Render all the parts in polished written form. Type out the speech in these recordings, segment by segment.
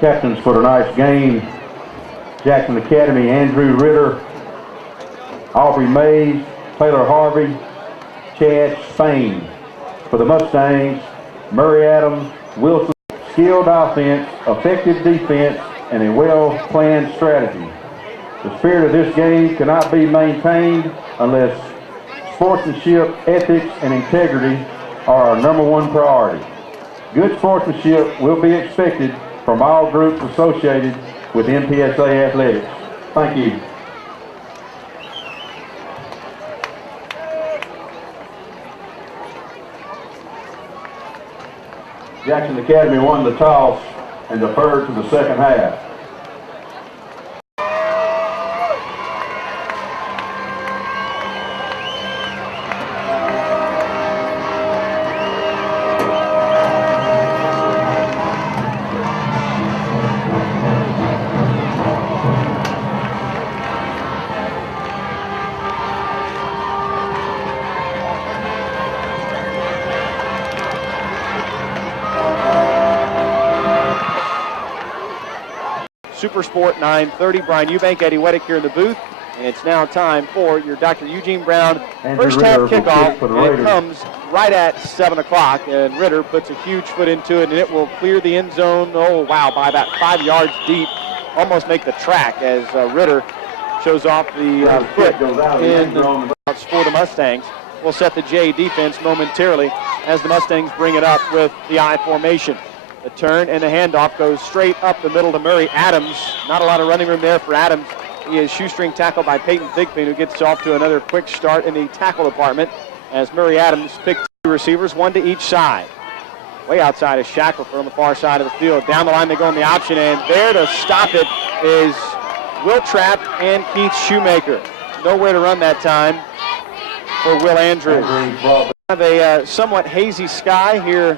Captains for tonight's game, Jackson Academy, Andrew Ritter, Aubrey Mays, Taylor Harvey, Chad Spain. For the Mustangs, Murray Adams, Wilson, skilled offense, effective defense, and a well-planned strategy. The spirit of this game cannot be maintained unless sportsmanship, ethics, and integrity are our #1 priority. Good sportsmanship will be expected from all groups associated with MPSA athletics. Thank you. Jackson Academy won the toss and deferred to the second half. Super Sport 9:30. Brian Eubank, Eddie Weddick here in the booth. And it's now time for your Dr. Eugene Brown first half kickoff. And it comes right at 7 o'clock. And Ritter puts a huge foot into it, and it will clear the end zone, oh wow, by about 5 yards deep. Almost make the track as Ritter shows off the foot in for the Mustangs. We'll set the J defense momentarily as the Mustangs bring it up with the I formation. The turn and the handoff goes straight up the middle to Murray Adams. Not a lot of running room there for Adams. He is shoestring tackled by Peyton Thigpen, who gets off to another quick start in the tackle department as Murray Adams picked 2 receivers, 1 to each side. Way outside is Shackelford on the far side of the field. Down the line they go on the option, and there to stop it is Will Trapp and Keith Shoemaker. Nowhere to run that time for Will Andrews. Have a somewhat hazy sky here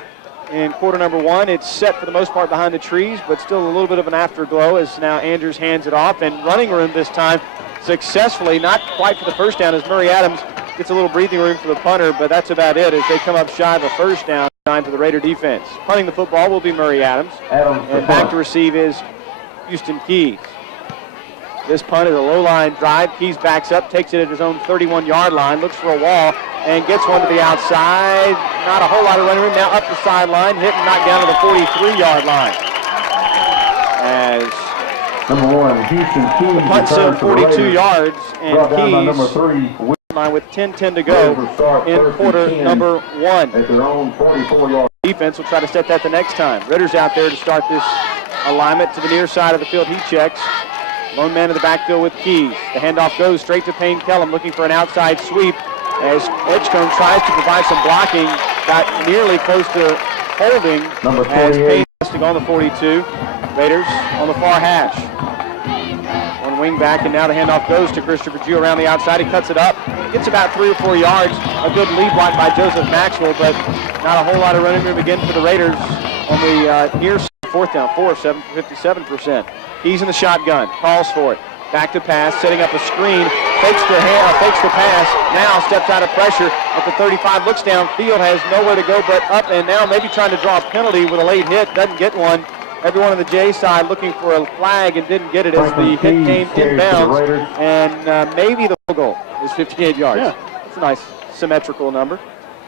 in quarter number 1. It's set for the most part behind the trees, but still a little bit of an afterglow as now Andrews hands it off. And running room this time successfully, not quite for the first down as Murray Adams gets a little breathing room for the punter, but that's about it as they come up shy of a first down time for the Raider defense. Punting the football will be Murray Adams. And back to receive is Houston Keys. This punt is a low-line drive. Keys backs up, takes it at his own 31-yard line, looks for a wall, and gets one to the outside. Not a whole lot of running room. Now up the sideline, hit and knocked down to the 43-yard line. As #1, Houston Keys. The punt's in 42 yards, and Keys #3 line with 10:10 to go in quarter number 1. At their own 44-yard. Defense will try to set that the next time. Ritter's out there to start this alignment to the near side of the field. He checks. Lone man in the backfield with Keys. The handoff goes straight to Payne Kellum, looking for an outside sweep as Edgecombe tries to provide some blocking. Got nearly close to holding as Payne has to go on the 42. Raiders on the far hash. One wing back, and now the handoff goes to Christopher Jew around the outside. He cuts it up. Gets about 3 or 4 yards. A good lead block by Joseph Maxwell, but not a whole lot of running room again for the Raiders on the near side. 4th down, 4 of 7 for 57%. He's in the shotgun, calls for it. Back to pass, setting up a screen, fakes the pass, now steps out of pressure at the 35, looks downfield, has nowhere to go but up, and now maybe trying to draw a penalty with a late hit, doesn't get one. Everyone on the J side looking for a flag and didn't get it as the hit came inbounds, and maybe the field goal is 58 yards. Yeah. That's a nice symmetrical number.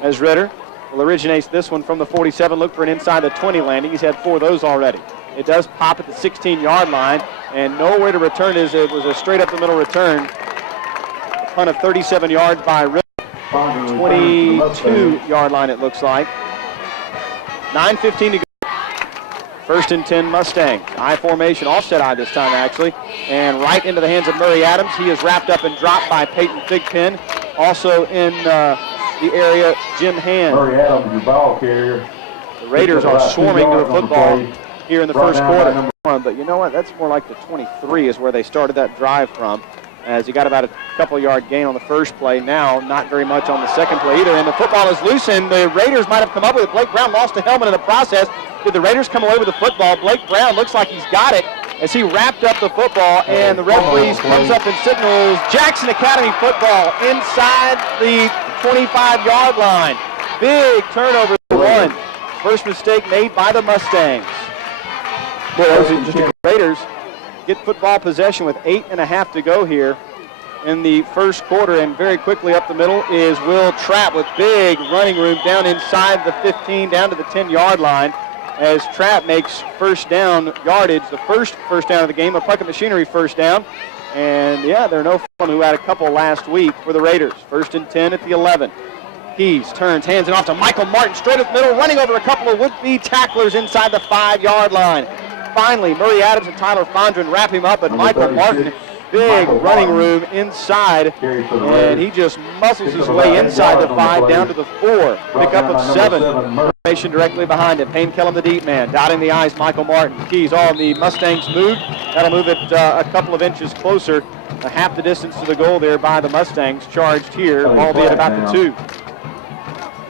As Ritter will originate this one from the 47, look for an inside the 20 landing. He's had 4 of those already. It does pop at the 16-yard line, and nowhere to return as it was a straight-up-the-middle return. A punt of 37 yards by Ritter. 22-yard line, it looks like. 9:15 to go. 1st and 10 Mustangs. I formation, offset I this time, actually. And right into the hands of Murray Adams. He is wrapped up and dropped by Peyton Thigpen. Also in the area, Jim Hand. Murray Adams, your ball carrier. The Raiders are swarming to the football here in the first quarter. But you know what? That's more like the 23 is where they started that drive from. As he got about a couple-yard gain on the first play. Now, not very much on the second play either. And the football is loose, and the Raiders might have come up with it. Blake Brown lost a helmet in the process. Did the Raiders come away with the football? Blake Brown looks like he's got it as he wrapped up the football, and the referee comes up and signals Jackson Academy football inside the 25-yard line. Big turnover for 1. First mistake made by the Mustangs. Well, just the Raiders get football possession with 8.5 to go here in the first quarter, and very quickly up the middle is Will Trapp with big running room down inside the 15, down to the 10-yard line, as Trapp makes first down yardage, the first first down of the game, a Puckett Machinery first down. And yeah, there are no fun who had a couple last week for the Raiders. 1st and 10 at the 11. Keys turns, hands it off to Michael Martin, straight up the middle, running over a couple of would-be tacklers inside the 5-yard line. Finally, Murray Adams and Tyler Fondren wrap him up, but Michael Martin, big running room inside, and he just muscles his way inside the 5 down to the 4. Pickup of 7. Formation directly behind him. Payne Kellum, the deep man. Dotting the I's, Michael Martin. Keys all the Mustangs move. That'll move it a couple of inches closer. A half the distance to the goal there by the Mustangs. Charged here, albeit about the 2.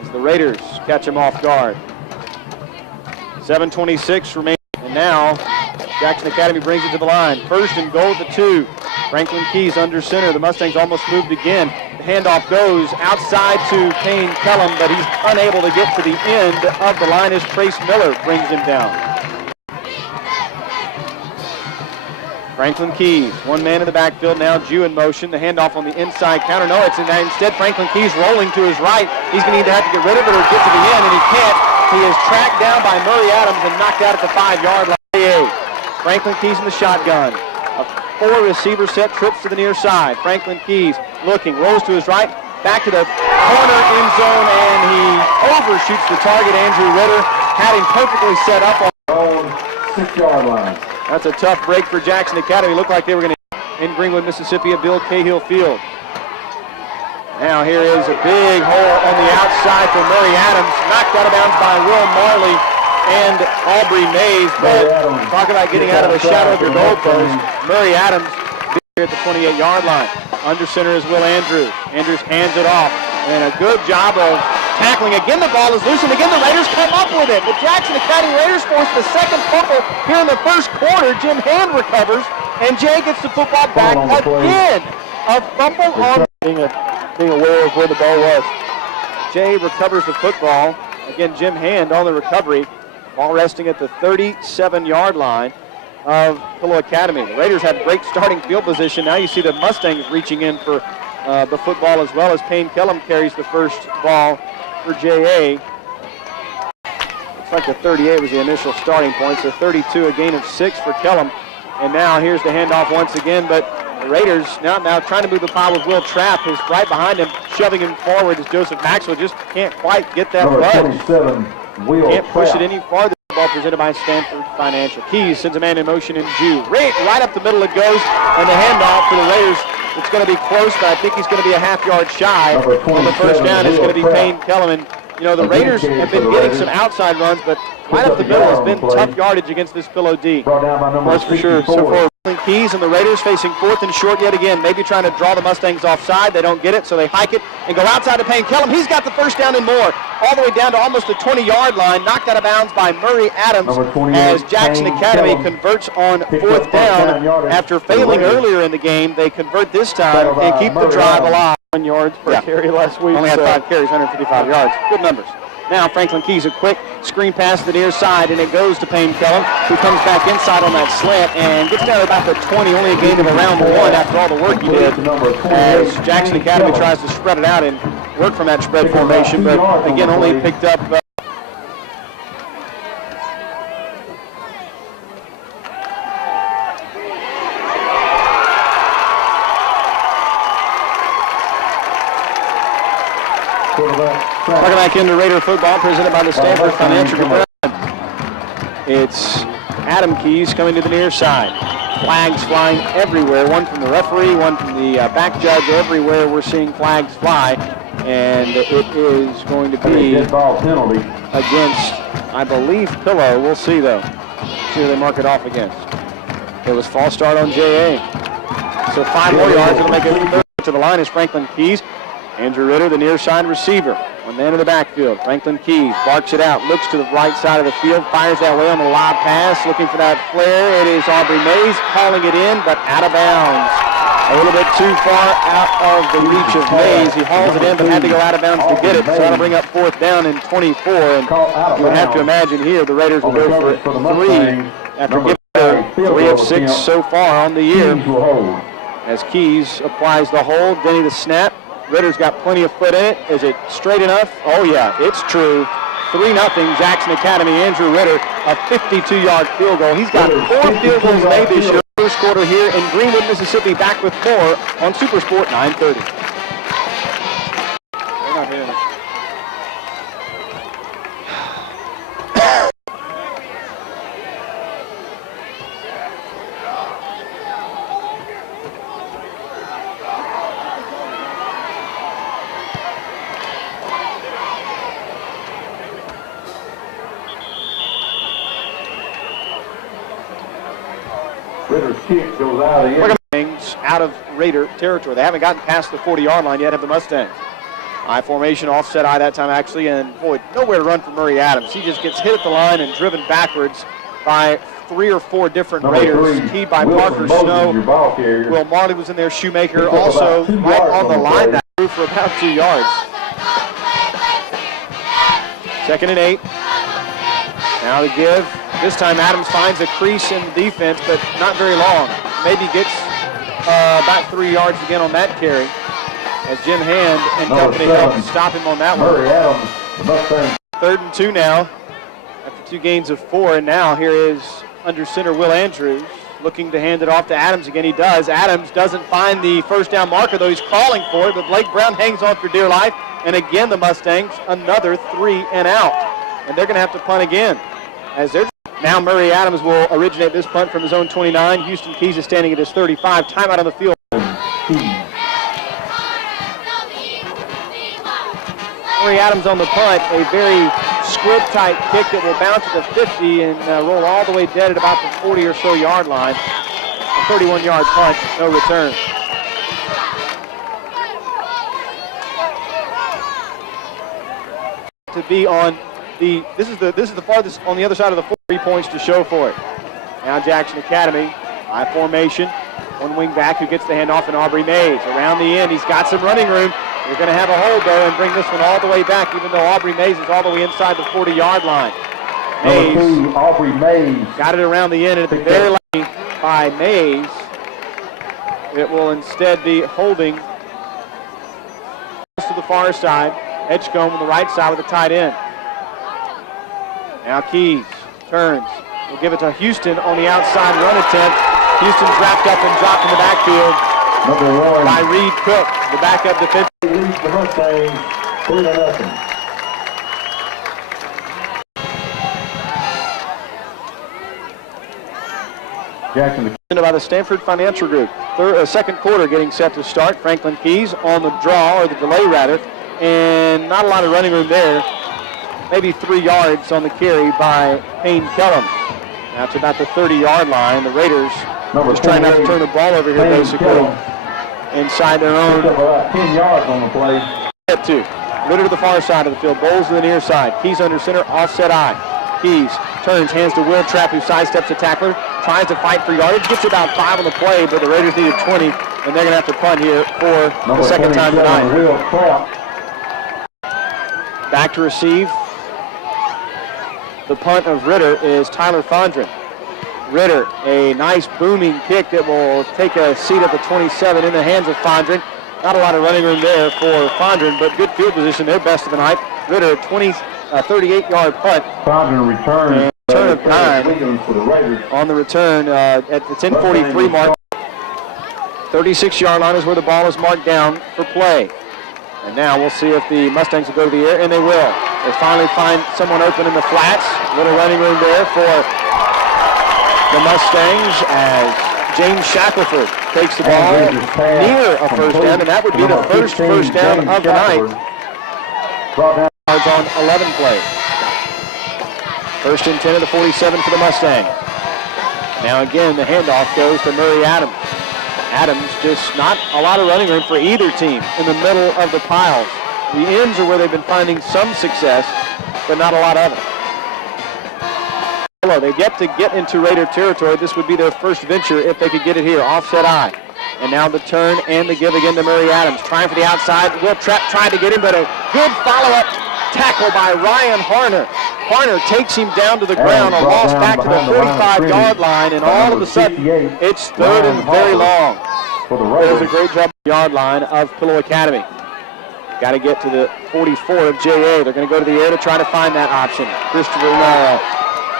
As the Raiders catch him off guard. 7:26 remaining. And now Jackson Academy brings it to the line. 1st and goal at the 2. Franklin Keys under center. The Mustangs almost moved again. The handoff goes outside to Payne Kellum, but he's unable to get to the end of the line as Trace Miller brings him down. Franklin Keys, one man in the backfield now, Jew in motion. The handoff on the inside counter. No, it's instead Franklin Keys rolling to his right. He's going to have to get rid of it or get to the end, and he can't. He is tracked down by Murray Adams and knocked out at the 5-yard line. Franklin Keys in the shotgun. A 4-receiver set, trips to the near side. Franklin Keys looking, rolls to his right, back to the corner end zone, and he overshoots the target. Andrew Ritter had him perfectly set up on the 6-yard line. That's a tough break for Jackson Academy. Looked like they were going to in Greenwood, Mississippi at Bill Cahill Field. Now here is a big hole on the outside for Murray Adams, knocked out of bounds by Will Marley and Aubrey Mays, but talk about getting out of the shadow of your goalpost. Murray Adams here at the 28-yard line. Under center is Will Andrews. Andrews hands it off, and a good job of tackling. Again, the ball is loose, and again the Raiders come up with it. The Jackson Academy Raiders force the second fumble here in the first quarter. Jim Hand recovers, and Jay gets the football back again. A fumble on being aware of where the ball was. Jay recovers the football. Again, Jim Hand on the recovery. Ball resting at the 37-yard line of Pillow Academy. The Raiders had great starting field position. Now you see the Mustangs reaching in for the football as well as Payne Kellum carries the first ball for JA. Looks like the 38 was the initial starting point, so 32, a gain of 6 for Kellum. And now here's the handoff once again, but the Raiders now trying to move the pile with Will Trapp, who's right behind him, shoving him forward as Joseph Maxwell just can't quite get that budge. Can't push it any farther. Ball presented by Stanford Financial. Keys sends a man in motion in Jew. Right up the middle it goes, and the handoff for the Raiders. It's going to be close, but I think he's going to be a half-yard shy on the first down. It's going to be Payne Kellum. And, you know, the Raiders have been getting some outside runs, but right up the middle has been tough yardage against this Pillow D. That's for sure. So for Keys and the Raiders facing 4th and short yet again, maybe trying to draw the Mustangs offside. They don't get it, so they hike it and go outside to Payne Kellum. He's got the first down and more, all the way down to almost the 20-yard line, knocked out of bounds by Murray Adams as Jackson Academy converts on 4th down. After failing earlier in the game, they convert this time and keep the drive alive. 1 yards per carry last week. Only had 5 carries, 155 yards. Good numbers. Now Franklin Keys, a quick screen pass to the near side, and it goes to Payne Kellum, who comes back inside on that slant and gets down to about the 20, only a gain of around 1 after all the work he did, as Jackson Academy tries to spread it out and work from that spread formation, but again only picked up Welcome back into Raider football, presented by the Stanford Financial Group. It's Adam Keys coming to the near side. Flags flying everywhere, one from the referee, one from the back judge. Everywhere we're seeing flags fly, and it is going to be against, I believe, Pillow. We'll see, though. See who they mark it off against. It was false start on JA. So 5 more yards. It'll make it 30 to the line is Franklin Keys. Andrew Ritter, the near side receiver. One man in the backfield. Franklin Keys barks it out, looks to the right side of the field, fires that way on the lob pass, looking for that flare. It is Aubrey Mays calling it in, but out of bounds. A little bit too far out of the reach of Mays. He hauls it in, but had to go out of bounds to get it. So that'll bring up 4th down and 24. And you would have to imagine here the Raiders will go for 3 after getting 3 of 6 so far on the year. Keys will hold. As Keys applies the hold, Denny the snap. Ritter's got plenty of foot in it. Is it straight enough? Oh yeah, it's true. 3-0 Jackson Academy. Andrew Ritter, a 52-yard field goal. He's got 4 field goals made this year. First quarter here in Greenwood, Mississippi. Back with more on Super Sport 930. They're not hearing it. Ritter's kick goes out of the end. Things out of Raider territory. They haven't gotten past the 40-yard line yet, have the Mustangs. I formation, offset I that time actually, and boy, nowhere to run for Murray Adams. He just gets hit at the line and driven backwards by 3 or 4 different Raiders. Keyed by Parker Snow. Will Marley was in there. Shoemaker also right on the line. That threw for about 2 yards. 2nd and 8. Now the give. This time Adams finds a crease in the defense, but not very long. Maybe gets about 3 yards again on that carry. As Jim Hand and company help stop him on that one. 3rd and 2 now. After 2 gains of 4, and now here is under center Will Andrews looking to hand it off to Adams again. He does. Adams doesn't find the first down marker, though he's crawling for it, but Blake Brown hangs on for dear life. And again, the Mustangs, another 3 and out. And they're going to have to punt again. As they're now Murray Adams will originate this punt from his own 29. Houston Keys is standing at his 35. Timeout on the field. Murray Adams on the punt, a very squib-type kick that will bounce at the 50 and roll all the way dead at about the 40 or so yard line. A 31-yard punt, no return. To be on the this is the farthest on the other side of the 3 points to show for it. Now Jackson Academy, high formation, one wing back who gets the handoff in Aubrey Mays. Around the end, he's got some running room. They're going to have a hold though and bring this one all the way back, even though Aubrey Mays is all the way inside the 40-yard line. Mays, Number 2, Aubrey Mays. Got it around the end, and at the very last by Mays, it will instead be holding to the far side. Edgecombe on the right side with the tight end. Now Keys turns. We'll give it to Houston on the outside run attempt. Houston's wrapped up and dropped in the backfield. Number 1 by Reed Cook, the backup defense. leads the Mustangs 3-0. Jackson By the Stanford Financial Group. Second quarter getting set to start. Franklin Keys on the draw, or the delay rather, and not a lot of running room there. Maybe 3 yards on the carry by Payne Kellum. Now to about the 30-yard line. The Raiders just trying not to turn the ball over here, basically, inside their own. about 10 yards on the play. Get to Ritter to the far side of the field. Bowles to the near side. Keys under center, offset I. Keys turns, hands to Will Trapp, who sidesteps the tackler, tries to fight for yardage, gets about 5 on the play, but the Raiders needed 20, and they're going to have to punt here for the second time tonight. Will Trapp. Back to receive. The punt of Ritter is Tyler Fondren. Ritter, a nice booming kick that will take a seat at the 27 in the hands of Fondren. Not a lot of running room there for Fondren, but good field position, their best of the night. Ritter, 38-yard punt. Fondren return. Turn of time for the Raiders. on the return at the 10:43 mark. 36-yard line is where the ball is marked down for play. And now we'll see if the Mustangs will go to the air, and they will. They finally find someone open in the flats. Little running room there for the Mustangs as James Shackelford takes the ball near a first down, and that would be the first down of the night. Yards on 11 plays. 1st and 10 of the 47 for the Mustangs. Now again, the handoff goes to Murray Adams. Adams just not a lot of running room for either team in the middle of the piles. The ends are where they've been finding some success, but not a lot of it. They've yet to get into Raider territory. This would be their first venture if they could get it here. Offset I. And now the turn and the give again to Murray Adams. Trying for the outside. Will Trapp tried to get him, but a good follow-up tackle by Ryan Harner. Farner takes him down to the ground, a loss back to the 45-yard line, and all of a sudden, it's third and very long. There's a great job on the yard line of Pillow Academy. Got to get to the 44 of JA. They're going to go to the air to try to find that option. Christopher Nara,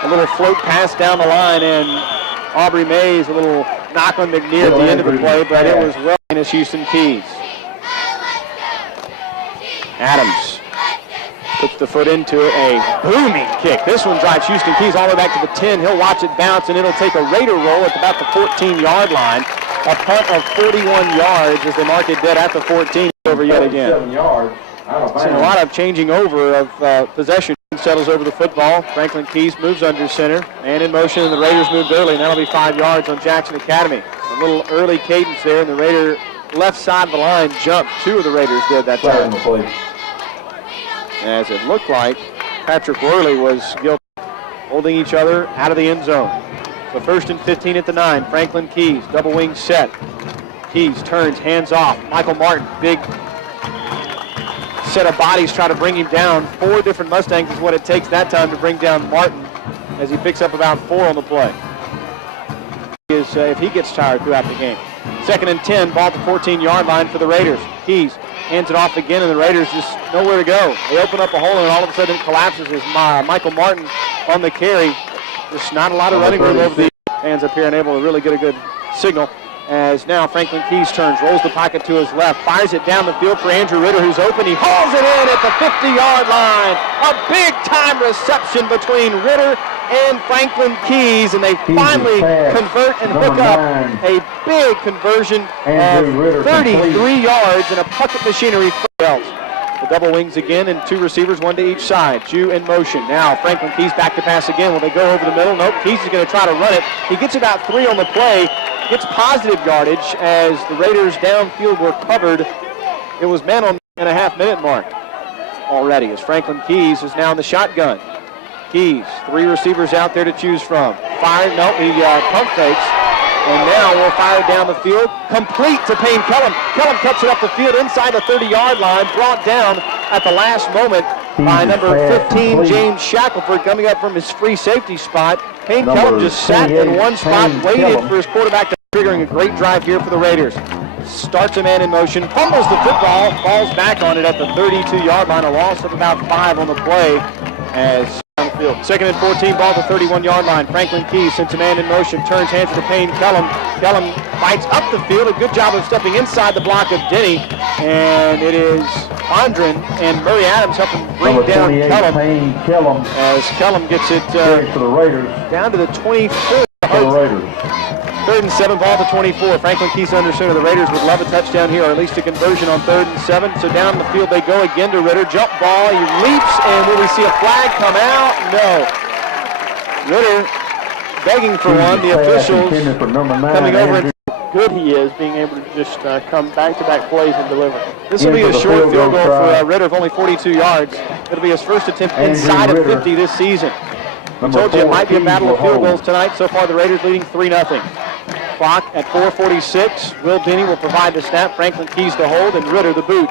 a little float pass down the line, and Aubrey Mays, a little knock on McNear at the end of the play, but it was well in Houston Keys. Adams puts the foot into a booming kick. This one drives Houston Keys all the way back to the 10. He'll watch it bounce, and it'll take a Raider roll at about the 14-yard line. A punt of 41 yards as they mark it dead at the 14 over yet again. So a lot of changing over of possession. Settles over the football. Franklin Keys moves under center. Man in motion, and the Raiders moved early, and that'll be 5 yards on Jackson Academy. A little early cadence there, and the Raider left side of the line jumped. 2 of the Raiders did that time. As it looked like Patrick Worley was guilty, holding each other out of the end zone. So 1st and 15 at the 9. Franklin Keys, double wing set. Keys turns, hands off. Michael Martin, big set of bodies try to bring him down. 4 different Mustangs is what it takes that time to bring down Martin as he picks up about 4 on the play. If he gets tired throughout the game. 2nd and 10, ball at the 14-yard line for the Raiders. Keys hands it off again, and the Raiders just nowhere to go. They open up a hole, and all of a sudden it collapses as Michael Martin on the carry. Just not a lot of running room over the hands up here, and able to really get a good signal. As now Franklin Keys turns, rolls the pocket to his left, fires it down the field for Andrew Ritter, who's open. He hauls it in at the 50-yard line. A big-time reception between Ritter and Franklin Keys, and they finally convert and hook up a big conversion of 33 yards and a Puckett Machinery belt. The double wings again, and 2 receivers, 1 to each side. Jew in motion. Now Franklin Keys back to pass again. Will they go over the middle? Nope. Keys is going to try to run it. He gets about 3 on the play. Gets positive yardage as the Raiders downfield were covered. It was man on the 1.5-minute mark already as Franklin Keys is now in the shotgun. Keys, 3 receivers out there to choose from. Fired, no, he pump fakes. And now we'll fire down the field. Complete to Payne Kellum. Kellum cuts it up the field inside the 30-yard line, brought down at the last moment by number 15, James Shackelford, coming up from his free safety spot. Payne Kellum just sat in one spot, waited for his quarterback to triggering a great drive here for the Raiders. Starts a man in motion, fumbles the football, falls back on it at the 32-yard line, a loss of about 5 on the play as down the field. 2nd and 14, ball at the 31-yard line. Franklin Keys sends a man in motion, turns, hands to Payne Kellum. Kellum fights up the field, a good job of stepping inside the block of Denny, and it is Fondren and Murray Adams helping bring down Kellum. Payne Kellum as Kellum gets it for the Raiders. Down to the 24. For the Raiders. 3rd and 7, ball to 24. Franklin Keys under center. The Raiders would love a touchdown here, or at least a conversion on 3rd and 7. So down the field they go again to Ritter. Jump ball, he leaps, and will we see a flag come out? No. Ritter begging for one. The officials coming over and good he is, being able to just come back-to-back plays and deliver. This will be a short field goal for Ritter of only 42 yards. It'll be his first attempt inside of 50 this season. I told you it might be a battle of field goals tonight. So far the Raiders leading 3-0. Clock at 4:46. Will Denny will provide the snap. Franklin Keys the hold, and Ritter the boot.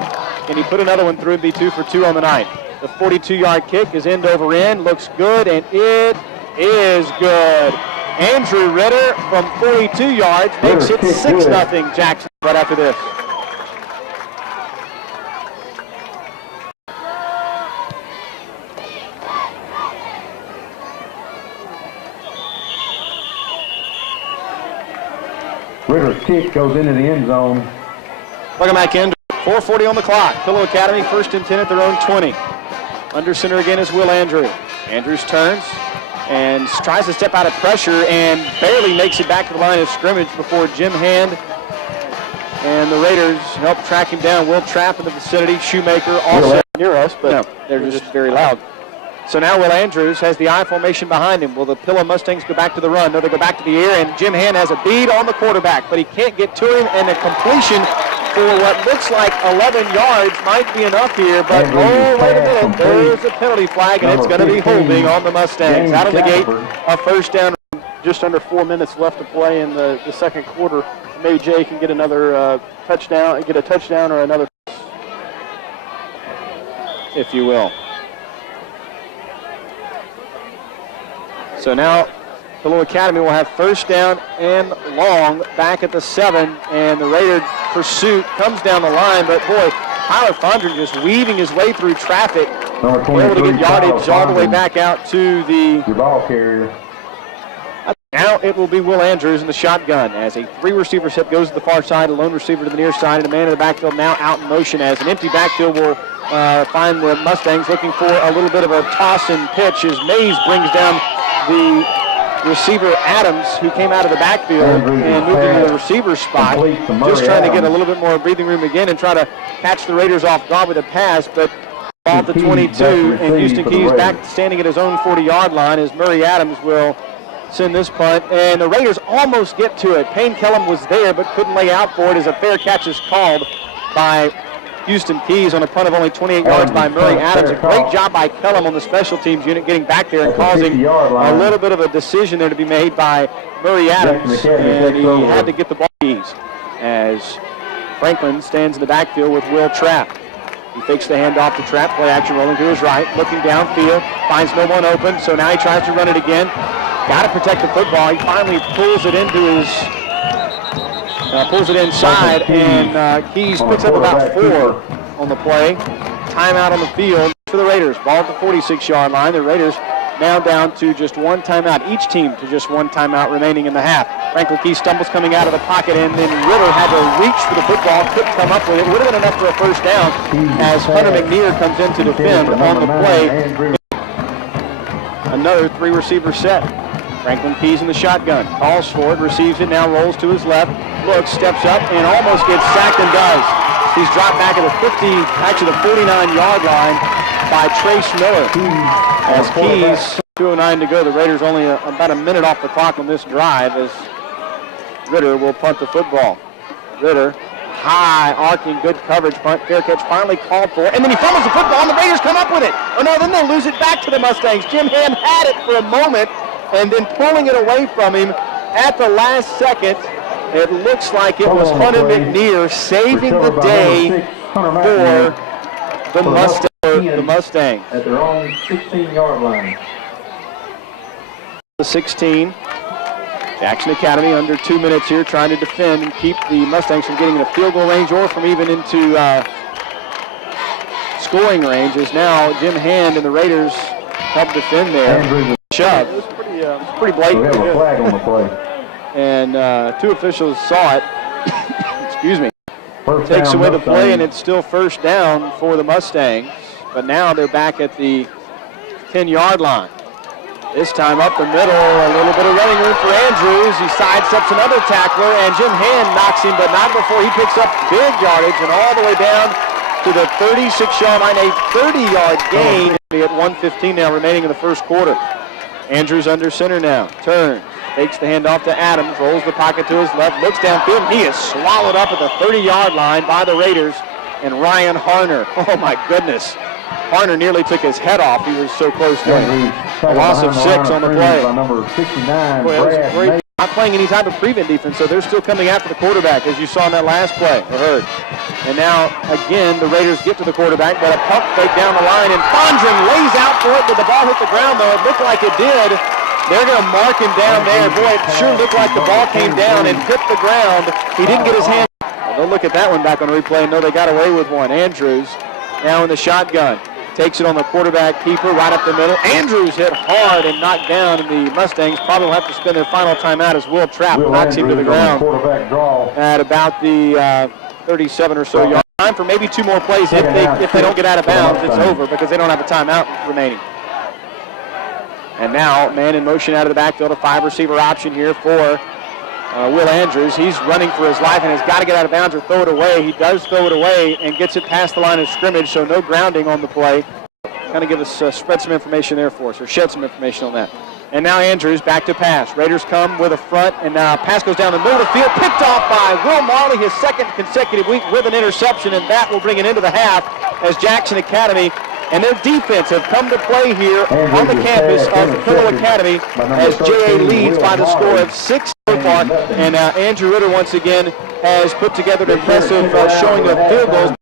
Can he put another one through and be 2 for 2 on the night? The 42-yard kick is end over end. Looks good, and it is good. Andrew Ritter from 42 yards makes it 6-0 Jackson right after this. Ritter's kick goes into the end zone. Welcome back in. 4:40 on the clock. Pillow Academy 1st and 10 at their own 20. Under center again is Will Andrew. Andrews turns and tries to step out of pressure and barely makes it back to the line of scrimmage before Jim Hand and the Raiders help track him down. Will Trapp in the vicinity. Shoemaker also near us, but no, they're just very loud. So now Will Andrews has the I formation behind him. Will the Pillow Mustangs go back to the run? No, they go back to the air, and Jim Hand has a bead on the quarterback, but he can't get to him, and a completion for what looks like 11 yards might be enough here, but oh, wait a minute, there's a penalty flag, and it's going to be holding on the Mustangs. Out of the gate, a first down. Just under 4 minutes left to play in the second quarter. Maybe Jay can get another touchdown, get a touchdown or another, if you will. So now Pillow Academy will have first down and long back at the 7, and the Raider pursuit comes down the line, but boy, Tyler Fondren just weaving his way through traffic, able to get yardage all the way back out to the ball carrier. Now it will be Will Andrews in the shotgun as a 3-receiver set goes to the far side, a lone receiver to the near side, and a man in the backfield now out in motion as an empty backfield will find the Mustangs looking for a little bit of a toss and pitch as Mays brings down the receiver Adams, who came out of the backfield and moved into the receiver spot, just trying to get a little bit more breathing room again and try to catch the Raiders off guard with a pass, but ball at the 22, and Houston Keys back standing at his own 40-yard line as Murray Adams will send this punt, and the Raiders almost get to it. Payne Kellum was there but couldn't lay out for it as a fair catch is called by Houston Keys on a punt of only 28 yards by Murray Adams. A great job by Kellum on the special teams unit getting back there and causing a little bit of a decision there to be made by Murray Adams, and he had to get the ball keys as Franklin stands in the backfield with Will Trapp. He fakes the handoff to Trapp, play action rolling to his right, looking downfield, finds no one open, so now he tries to run it again. Got to protect the football. He finally pulls it into his, pulls it inside, and Keys picks up about 4 on the play. Timeout on the field for the Raiders. Ball at the 46-yard line. The Raiders now down to just 1 timeout. Each team to just 1 timeout remaining in the half. Franklin Keys stumbles coming out of the pocket, and then Ritter had to reach for the football, couldn't come up with it. Would have been enough for a first down as Hunter McNear comes in to defend on the play. Another 3-receiver set. Franklin Keys in the shotgun, calls for it, receives it, now rolls to his left, looks, steps up, and almost gets sacked and does. He's dropped back at the 49-yard line by Trace Miller. As Keys, 2:09 to go, the Raiders only about a minute off the clock on this drive as Ritter will punt the football. Ritter, high, arcing, good coverage punt, fair catch finally called for, and then he fumbles the football, and the Raiders come up with it. Oh no, then they'll lose it back to the Mustangs. Jim Hand had it for a moment, and then pulling it away from him at the last second. It looks like it was Hunter McNear saving the day for the Mustangs. At their own 16-yard line. The 16. Jackson Academy under 2 minutes here trying to defend and keep the Mustangs from getting in a field goal range or from even into scoring range. Is now Jim Hand and the Raiders help defend there. Shove. It was pretty blatant. We have a flag on the play. And 2 officials saw it. Excuse me. First Takes down, away the Mustangs. play, and it's still first down for the Mustangs. But now they're back at the 10-yard line. This time up the middle, a little bit of running room for Andrews. He sidesteps another tackler, and Jim Hand knocks him, but not before he picks up big yardage and all the way down to the 36-yard line, a 30-yard gain at 1:15 now remaining in the first quarter. Andrews under center now, turns, takes the handoff to Adams, rolls the pocket to his left, looks downfield, and he is swallowed up at the 30-yard line by the Raiders and Ryan Harner. Oh my goodness. Harner nearly took his head off. He was so close to him. A loss of 6 on the play. Number 69, Boy, that was Brad great. May. Not playing any type of prevent defense, so they're still coming after the quarterback, as you saw in that last play, or heard. And now, again, the Raiders get to the quarterback, but a pump fake down the line, and Fondren lays out for it. Did the ball hit the ground, though? It looked like it did. They're going to mark him down there. Boy, it sure looked like the ball came down and hit the ground. He didn't get his hand. Well, they'll look at that one back on replay and know they got away with one. Andrews now in the shotgun. Takes it on the quarterback keeper right up the middle. Andrews hit hard and knocked down, and the Mustangs probably will have to spend their final timeout as Will Trapp knocks him to the ground at about the 37 or so yard line for maybe 2 more plays. If they don't get out of bounds, it's over because they don't have a timeout remaining. And now, man in motion out of the backfield, a 5-receiver option here for Will Andrews. He's running for his life and has got to get out of bounds or throw it away. He does throw it away and gets it past the line of scrimmage, so no grounding on the play. Kind of give us, spread some information there for us, or shed some information on that. And now Andrews back to pass. Raiders come with a front, and now pass goes down the middle of the field, picked off by Will Marley, his 2nd consecutive week with an interception, and that will bring it into the half as Jackson Academy and their defense have come to play here on the campus of Pillow Academy as JA leads by the score of 6 so far. And Andrew Ritter once again has put together an impressive showing of field goals.